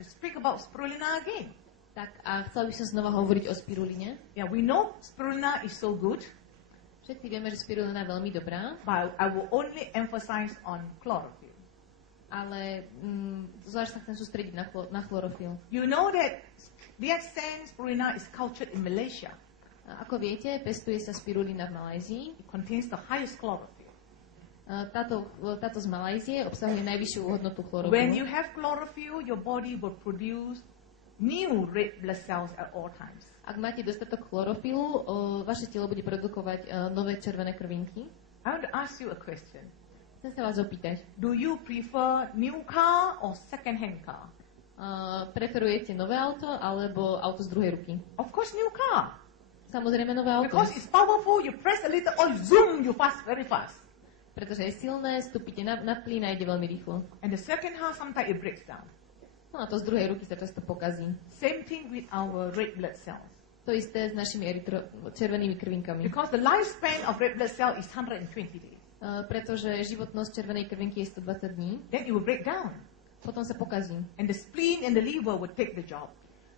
Speak about spirulina again. Tak a chcel by som znova hovoriť o spiruline. Yeah, we know spirulina is so good, Všetci vieme, že spirulina je veľmi dobrá, but I will only emphasize on chlorophyll. ale zvlášť sa chcem sústrediť na chlorofil. You know that DXN spirulina is cultured in Malaysia. A ako viete, pestuje sa spirulina v Malajzii. It contains the highest chlorophyll. Táto z Malajzie obsahuje najvyššiu hodnotu When you chlorofilu. have chlorophyll, your body will produce new red blood cells at all times. Ak máte dostatok chlorofilu, vaše telo bude produkovať nové červené krvinky. I want to ask you a question. Chcem sa vás opýtať, Do you prefer new car or second-hand car? preferujete nové auto alebo auto z druhej ruky? Of course, new car. Samozrejme nové auto. Because it's powerful, you press a little, or zoom, you pass very fast. Pretože je silné, stúpite na plyn a ide veľmi rýchlo. And the second hand, sometimes it breaks down. No a to z druhej ruky sa často pokazí. Same thing with our red blood cells. To isté s našimi červenými krvinkami. Because the lifespan of red blood cell is 120 days. Pretože životnosť červenej krvinky je 120 dní. Then it will break down. Potom sa pokazí. And the spleen and the liver will take the job.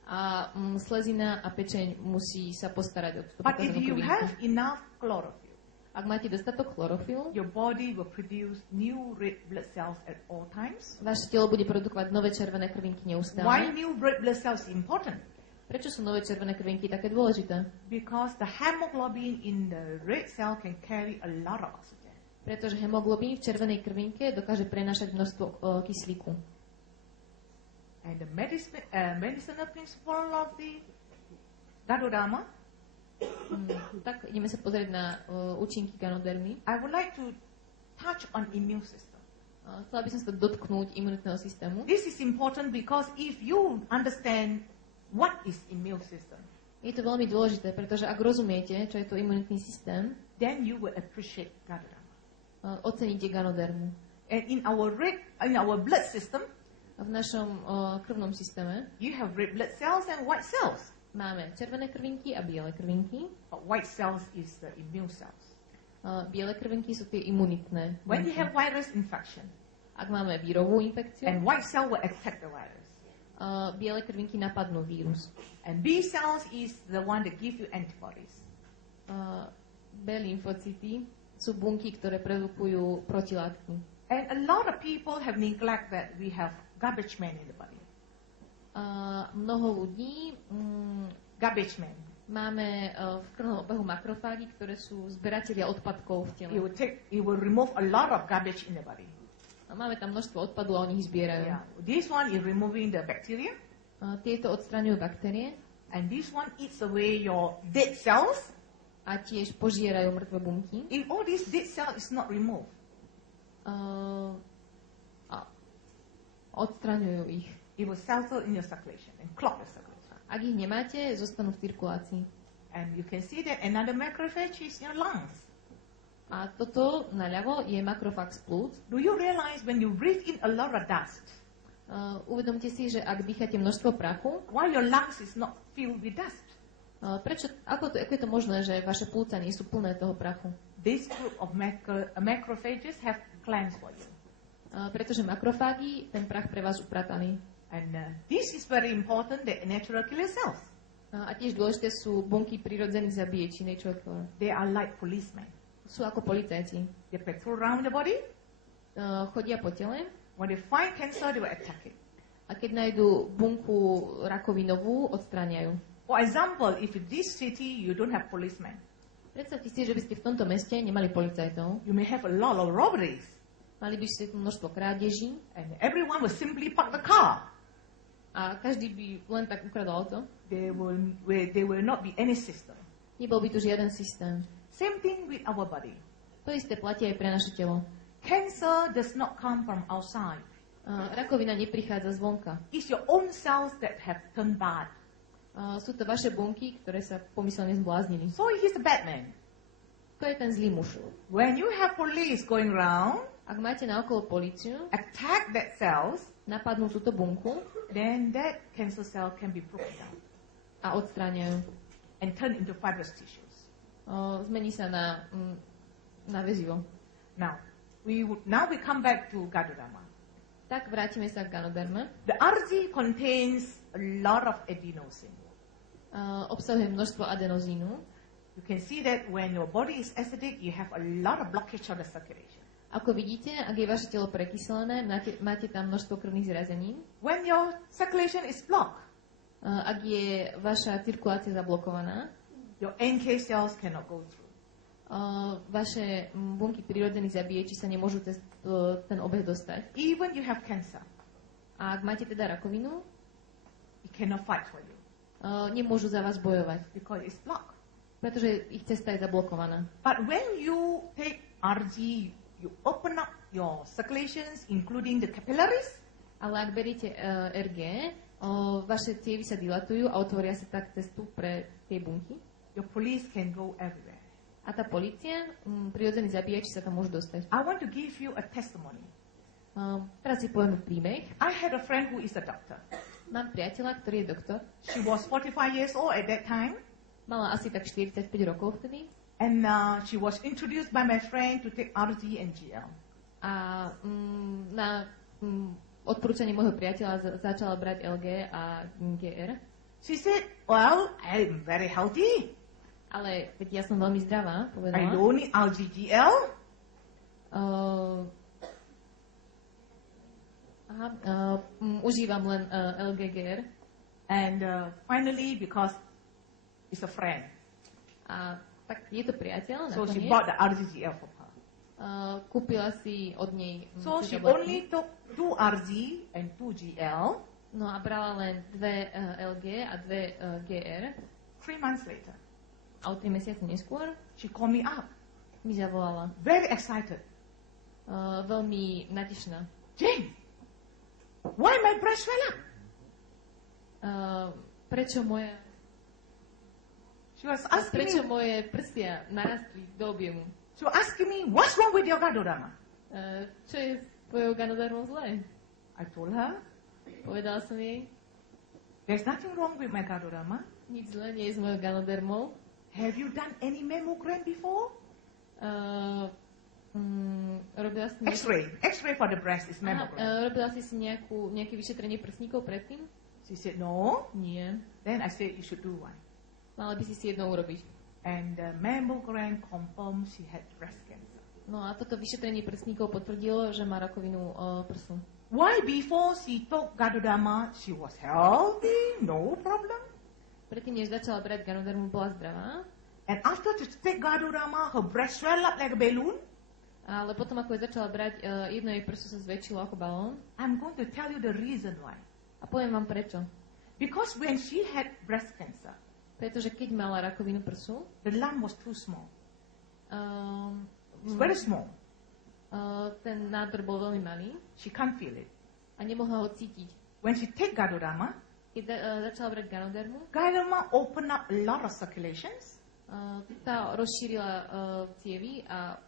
A slezina a pečeň musí sa postarať o túto But if pokazenú you krvinku. have enough chlorophyll, Ak máte dostatok chlorofilu, your body will produce new red blood cells at all times. vaše telo bude produkovať nové červené krvinky Why neustále. new red blood cells is important? Prečo sú nové červené krvinky také dôležité? Because the hemoglobin in the red cell can carry a lot of oxygen. Pretože hemoglobín v červenej krvinke dokáže prenášať množstvo kyslíku. And the medicinal principle of the Ganoderma, Tak ideme sa pozrieť na účinky Ganodermy. I would like to touch on immune system. Chcela by som sa dotknúť imunitného systému. This is important because if you understand what is immune system, Je to veľmi dôležité, pretože ak rozumiete, čo je to imunitný systém, then you will appreciate Ganoderma. oceníte Ganodermu. And in our blood system, V našom krvnom systéme you have red blood cells and white cells. máme červené krvinky a biele krvinky. But white cells is the immune cells. Biele krvinky sú tie imunitné. When you have virus infection, Ak máme vírovú infekciu, and white cell will attack the virus. biele krvinky napadnú vírus. And B cells is the one that give you antibodies. B lymfocyty sú bunky, ktoré produkujú protilátky. And a lot of people have neglected that we have garbage men in the body. Mnoho ľudí Garbage men. máme v krvnom obehu makrofágy, ktoré sú zberatelia odpadkov v tele. It will remove a lot of garbage in the body. A máme tam množstvo odpadu a oni ich zbierajú. Yeah. This one is removing the bacteria, Tieto odstraňujú baktérie and this one eats away your dead cells. a tiež požierajú mŕtve bunky. If all this dead cell is not removed, A odstraňujú ich. it will settle in your circulation and clog the circulation. Ak ich nemáte, zostanú v cirkulácii. And you can see that another macrophage is your lungs. A toto naľavo je makrofág z plúc. Do you realize when you breathe in a lot of dust, Uvedomte si, že ak dýchate množstvo prachu, while your lungs is not filled with dust, ako je to možné, že vaše plúca nie sú plné toho prachu? this group of macrophages have cleansed for you. Pretože makrofágy ten prach pre vás uprataný. And this is very important, the natural killer cells. A tiež dôležité sú bunky prirodzených zabíječí, natural killer. They are like policemen. Sú ako policajti. They patrol around the body. Chodia po tele When they find cancer, they will attack it. a keď nájdú bunku rakovinovú, odstráňajú. For example, if in this city you don't have policemen, Predstavte si, že by ste v tomto meste nemali policajtov. you may have a lot of robberies. Mali by ste tu množstvo krádeží And everyone will simply park the car. a každý by len tak ukradol auto. There will not be any system. Nebol by tu žiaden systém. Same thing with our body. To isté platí aj pre naše telo. Cancer does not come from outside. Rakovina neprichádza zvonka. It's your own cells that have turned bad. Sú to vaše bunky, ktoré sa pomyselne zbláznili. So he's a bad man. To je ten zlý muž. When you have police going around, Ak máte naokolo políciu, attack that cells, napadnú túto bunku then that cancer cell can be broken down a odstráňajú. and turn into fibrous tissues. Zmení sa na väzivo. Now we come back to Ganoderma. Tak vrátime sa k Ganoderme. The RZ contains a lot of adenosine. Obsahuje množstvo adenozínu. You can see that when your body is acidic, you have a lot of blockage of the circulation. Ako vidíte, ak je vaše telo prekyselené, máte tam množstvo krvných zrazenín. When your circulation is blocked, Ak je vaša cirkulácia zablokovaná, your NK cells cannot go through. Vaše bunky prirodzených zabíjačí sa nemôžu cez ten obeh dostať. Even you have cancer, A ak máte teda rakovinu, it cannot fight for you nemôžu za vás bojovať, because it's blocked. pretože ich cesta je zablokovaná. But when you take RG, you open up your circulations, including the capillaries, Ale ak beriete RG, vaše cievy sa dilatujú a otvoria sa tak cestu pre tie bunky. your police can go everywhere. A tá polícia, prirodzení zabíjači sa tam môžu dostať. I want to give you a testimony. Teraz si poviem príbeh. I had a friend who is a doctor. Mám priateľa, ktorý je doktor. She was 45 years old at that time, Mala asi tak 45 rokov vtedy. and she was introduced by my friend to take RG and GL. A na odporúčanie môjho priateľa začala brať LG a GR. She said, well, I'm very healthy. Ale veď ja som veľmi zdravá, I povedala. don't need RG-GL. Užívam len LGGR. And finally, because it's a friend, A tak je to priateľ, so she nakoniec. bought the RG-GL for her. Kúpila si od nej So she tieto tabletky. only took 2 RG and 2 GL. No a brala len 2 LG a 2 GR. 3 months later, A o 3 mesiace neskôr she called me up, mi zavolala. very excited. Veľmi natešná. Jane, why my breast fell up? Prečo moje She was asking me, moje prstia narastli do objemu? she was asking me, what's wrong with your Ganoderma? Čo je s tvojou Ganodermou zlé? I told her, Povedala som jej, there's nothing wrong with my Ganoderma. nič zlé nie je s mojou Ganodermou. Have you done any mammogram before? Robila si X-ray for the breast is mammogram. robila si nejaké vyšetrenie prsníkov predtým? She said, no. Nie. Then I said, you should do one. Mala by si jednou urobiť. And the mammogram confirmed she had breast cancer. No a toto vyšetrenie prsníkov potvrdilo, že má rakovinu prsu. Why before she took Ganoderma, she was healthy, no problem. Predtým, než začala brať Ganodermu, bola zdravá. And after to take Ganoderma, her breast swelled up like a balloon. Ale potom, ako je začala brať, jedno jej prso sa zväčšilo ako balón. I'm going to tell you the reason why. A poviem vám prečo. Because when she had breast cancer, Pretože keď mala rakovinu prsu, the lump was too small. It's mm, very small. ten nádor bol veľmi malý She can't feel it. a nemohla ho cítiť. When she take Ganoderma, Keď začala brať Ganodermu, Ganoderma opened up a lot of circulations. tá rozšírila cievy a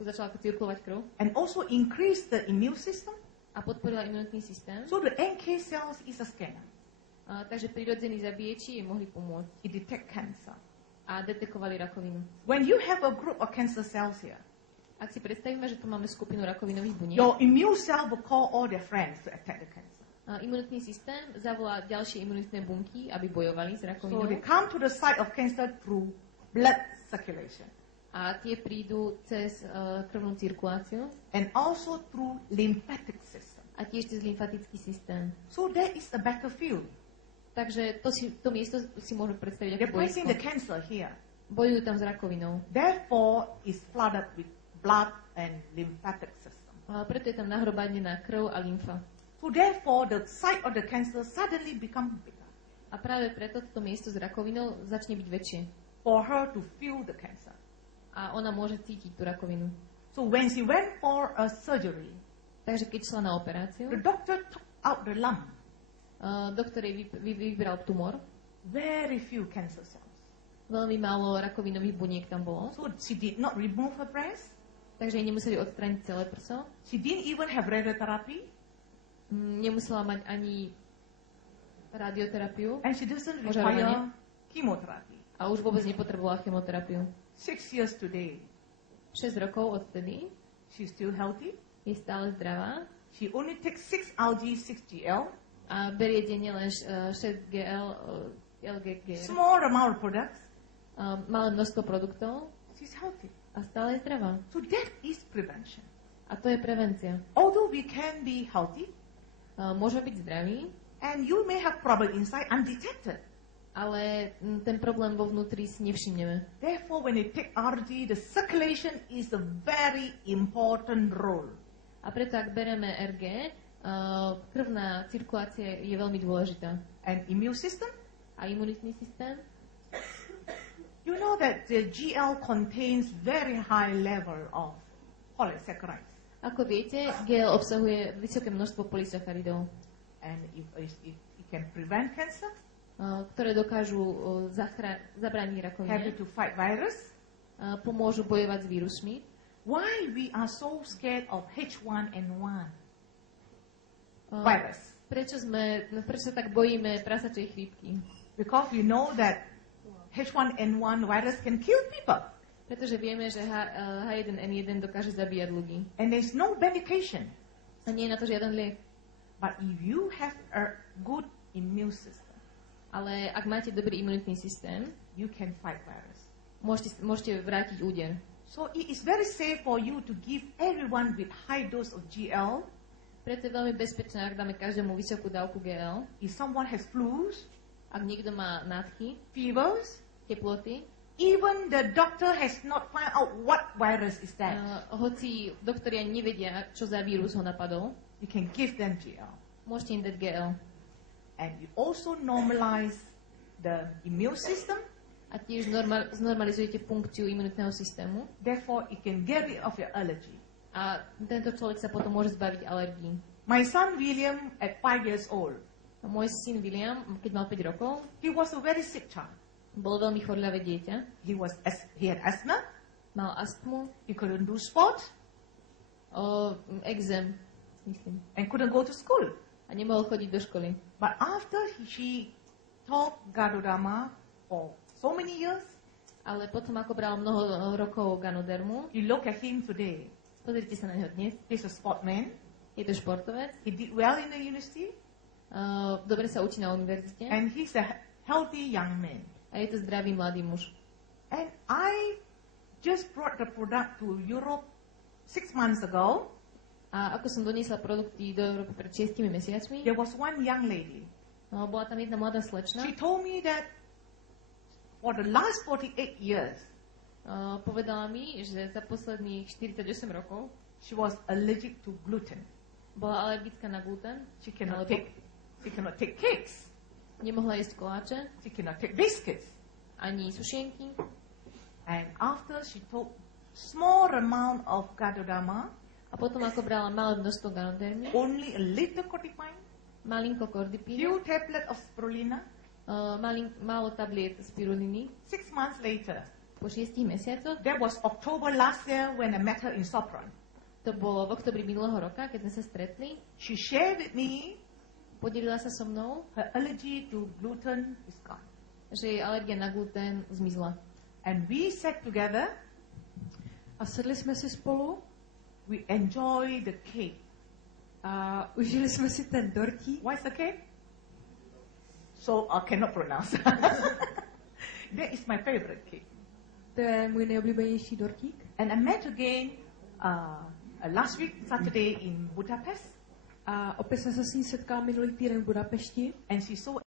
začala cirkulovať krv And also increased the immune system. a podporila imunitný systém. So the NK cells is a scanner. Takže prirodzení zabíjači jej mohli pomôcť It detect cancer. a detekovali rakovinu. When you have a group of cancer cells here, Ak si predstavíme, že tu máme skupinu rakovinových buniek, your immune cell will call all their friends to attack the cancer. imunitný systém zavolá ďalšie imunitné bunky, aby bojovali s So rakovinou. they come to the site of cancer through blood circulation A tie prídu cez krvnú cirkuláciu and also through lymphatic system. a tiež cez lymfatický systém. So there is a battlefield. Takže to miesto si môžeme predstaviť They're ako placing bojisko. the cancer here. Bojujú tam s rakovinou. Therefore, is flooded with blood and lymphatic system. A preto je tam nahromadená krv a lymfa. So therefore, the site of the cancer suddenly become bigger A práve preto toto miesto s rakovinou začne byť väčšie. for her to feel the cancer. A ona môže cítiť tú rakovinu. So when she went for a surgery, Takže keď šla na operáciu, the doctor took out the lump. doktor jej vybral tumor. Very few cancer cells. Veľmi málo rakovinových buniek tam bolo. So she did not remove her breast. Takže jej nemuseli odstrániť celé prso. She didn't even have radiotherapy. Nemusela mať ani radioterapiu And she doesn't Požarovanie. require chemotherapy. a už vôbec nepotrebovala chemoterapiu. 6 years today, 6 rokov odtedy she's still healthy. je stále zdravá She only takes 6 algae, 6 GL, a berie denne len 6 GL, LGG, small amount of products. Malé množstvo produktov She's healthy. a stále je zdravá. So that is prevention. A to je prevencia. Although we can be healthy, Môžeme byť zdraví, and you may have problem inside undetected. ale ten problém vo vnútri si nevšimneme. Therefore, when you take RG, the circulation is a very important role. A preto, ak bereme RG, krvná cirkulácia je veľmi dôležitá. And immune system, A imunitný systém? you know that the GL contains very high level of polysaccharides. Ako viete, GL obsahuje vysoké množstvo polysacharidov, And if it can prevent cancer, ktoré dokážu zabrániť help rakovine, you to fight virus. pomôžu bojovať s vírusmi. Why we are so scared of H1N1 virus? Prečo sa tak bojíme prasačej chrípky? Because we know that H1N1 virus can kill people. Pretože vieme, že H1N1 dokáže zabíjať ľudí. And there's no medication. A nie je na to žiaden liek. But if you have a good immune system, Ale ak máte dobrý imunitný systém, you can fight virus. môžete vrátiť úder. So it is very safe for you to give everyone with high dose of GL. Preto je veľmi bezpečné, ak dáme každému vysokú dávku GL. If someone has flus, Ak niekto má nádchy, fevers, teploty, even the doctor has not found out what virus is that, hoci doktori ani nevedia, čo za vírus ho napadol, you can give them GL. môžete im dať GL. And you also normalize the immune system. A tiež znormalizujete funkciu imunitného systému. Therefore, it can get rid of your allergy. A tento človek sa potom môže zbaviť alergií. My son William, at 5 years old, A môj syn William, keď mal 5 rokov, he was a very sick child. bol veľmi chorľavé dieťa. He had asthma. Mal astmu, He couldn't do sport exém, myslím. and couldn't go to school. A nemohol chodiť do školy. But after she taught Ganoderma for so many years, Ale potom, ako bral mnoho rokov Ganodermu, you look at him today. pozrite sa na neho dnes, He's a sportman. je to športovec, He did well in the university, dobre sa učí na univerzite and he's a healthy young man. a je to zdravý mladý muž. And I just brought the product to Europe 6 months ago. A ako som doniesla produkty do Európy pred 6 mesiacmi, There was one young lady. bola tam jedna mladá slečna, She told me that for the last 48 years, povedala mi, že za posledných 48 rokov she was allergic to gluten. bola alergická na gluten, She cannot alebo take cakes. nemohla jesť koláče, She cannot take biscuits. ani sušenky. And after she took small amount of Ganoderma, A potom, ako brala malé množstvo Ganodermy, only a little cordypine, malinko kordipínu, few tablets of spirulina, málo tabliet spiruliny, 6 months later, po 6 mesiacoch, that was October last year when I met her in Sopron. to bolo v oktobri minulého roka, keď sme sa stretli, She shared with me podelila sa so mnou, her allergy to gluten is gone. že jej alergia na gluten zmizla. And we sat together, A sedli jsme si spolu we enjoyed the cake. a užili jsme si ten dortík. What's the cake? So I cannot pronounce. That is my favorite cake. To je můj nejoblíbenější dortík. And I met again last week, Saturday in Budapest. A opět jsem se s ní setkala minulý týden v Budapešti. And she's so